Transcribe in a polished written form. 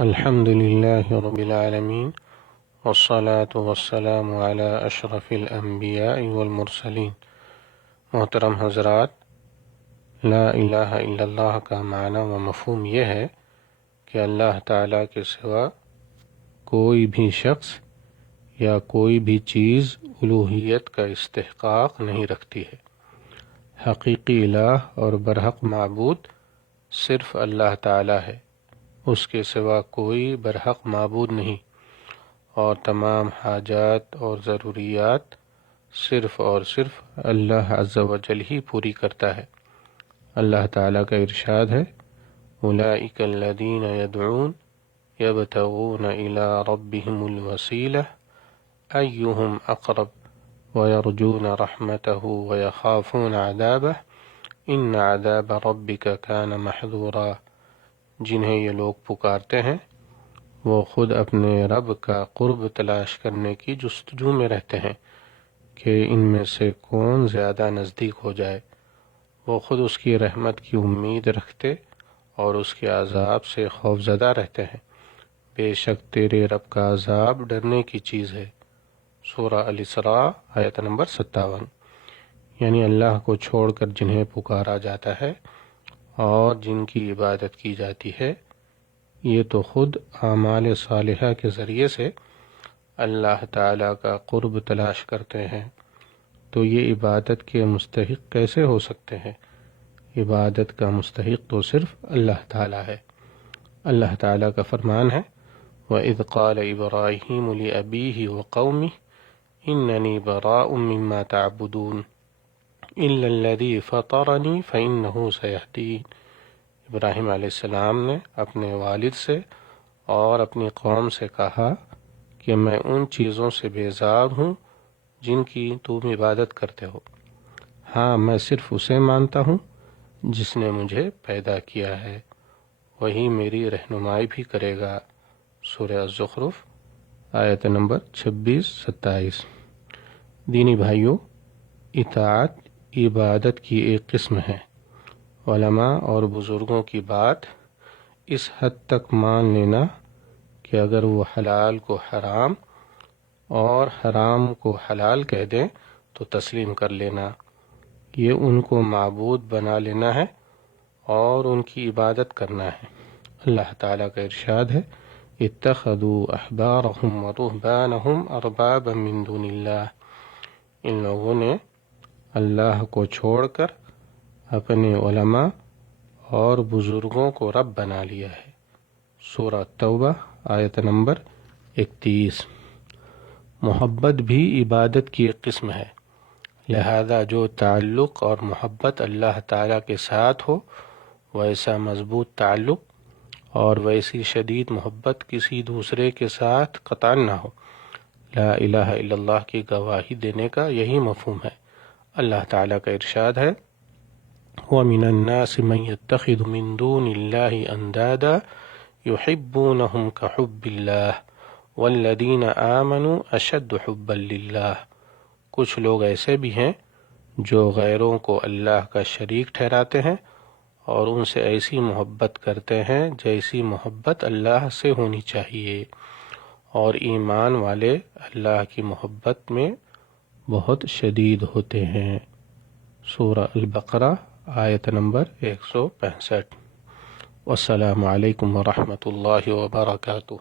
الحمد لله رب العالمين والصلاة والسلام على اشرف الانبیاء والمرسلین۔ محترم حضرات، لا الہ الا اللہ کا معنی و مفہوم یہ ہے کہ اللہ تعالیٰ کے سوا کوئی بھی شخص یا کوئی بھی چیز الوہیت کا استحقاق نہیں رکھتی ہے۔ حقیقی الہ اور برحق معبود صرف اللہ تعالیٰ ہے، اس کے سوا کوئی برحق معبود نہیں، اور تمام حاجات اور ضروریات صرف اور صرف اللہ عز و جل ہی پوری کرتا ہے۔ اللہ تعالیٰ کا ارشاد ہے، اولئک الذین یدعون یبتغون الی ربہم الوسیلہ ایہم اقرب ویرجون رحمتہ ویخافون عذابہ ان عذاب ربک کان محذورا۔ جنہیں یہ لوگ پکارتے ہیں وہ خود اپنے رب کا قرب تلاش کرنے کی جستجو میں رہتے ہیں کہ ان میں سے کون زیادہ نزدیک ہو جائے۔ وہ خود اس کی رحمت کی امید رکھتے اور اس کے عذاب سے خوف زدہ رہتے ہیں۔ بے شک تیرے رب کا عذاب ڈرنے کی چیز ہے۔ سورہ الاسراء آیت نمبر 57۔ یعنی اللہ کو چھوڑ کر جنہیں پکارا جاتا ہے اور جن کی عبادت کی جاتی ہے، یہ تو خود اعمال صالحہ کے ذریعے سے اللہ تعالیٰ کا قرب تلاش کرتے ہیں، تو یہ عبادت کے مستحق کیسے ہو سکتے ہیں؟ عبادت کا مستحق تو صرف اللہ تعالیٰ ہے۔ اللہ تعالیٰ کا فرمان ہے، وَإِذْ قَالَ إِبْرَاهِيمُ لِأَبِيهِ وَقَوْمِهِ إِنَّنِي بَرَاءٌ مِّمَّا تَعْبُدُونَ إِلَّا الَّذِي فَطَرَنِي فَإِنَّهُ سَيَهْدِينِ۔ ابراہیم علیہ السلام نے اپنے والد سے اور اپنی قوم سے کہا کہ میں ان چیزوں سے بیزار ہوں جن کی تم عبادت کرتے ہو، ہاں میں صرف اسے مانتا ہوں جس نے مجھے پیدا کیا ہے، وہی میری رہنمائی بھی کرے گا۔ سورہ الزخرف آیت نمبر 26-27۔ دینی بھائیوں، اطاعت عبادت کی ایک قسم ہے۔ علماء اور بزرگوں کی بات اس حد تک مان لینا کہ اگر وہ حلال کو حرام اور حرام کو حلال کہہ دیں تو تسلیم کر لینا، یہ ان کو معبود بنا لینا ہے اور ان کی عبادت کرنا ہے۔ اللہ تعالیٰ کا ارشاد ہے، اتخذوا احبارهم ورهبانهم اربابا من دون اللہ۔ ان لوگوں نے اللہ کو چھوڑ کر اپنے علماء اور بزرگوں کو رب بنا لیا ہے۔ سورہ توبہ آیت نمبر 31۔ محبت بھی عبادت کی ایک قسم ہے، لہذا جو تعلق اور محبت اللہ تعالیٰ کے ساتھ ہو ویسا مضبوط تعلق اور ویسی شدید محبت کسی دوسرے کے ساتھ قطعا نہ ہو۔ لا الہ الا اللہ کی گواہی دینے کا یہی مفہوم ہے۔ اللہ تعالیٰ کا ارشاد ہے، وَمِنَ النَّاسِ مَن يَتَّخِذُ مِن دُونِ اللَّهِ أَندَادًا يُحِبُّونَهُمْ كَحُبِّ اللَّهِ وَالَّذِينَ آمَنُوا أَشَدُّ حُبًّا لِلَّهِ۔ کچھ لوگ ایسے بھی ہیں جو غیروں کو اللہ کا شریک ٹھہراتے ہیں اور ان سے ایسی محبت کرتے ہیں جیسی محبت اللہ سے ہونی چاہیے، اور ایمان والے اللہ کی محبت میں بہت شدید ہوتے ہیں۔ سورہ البقرہ آیت نمبر 165۔ والسلام علیکم ورحمۃ اللہ وبرکاتہ۔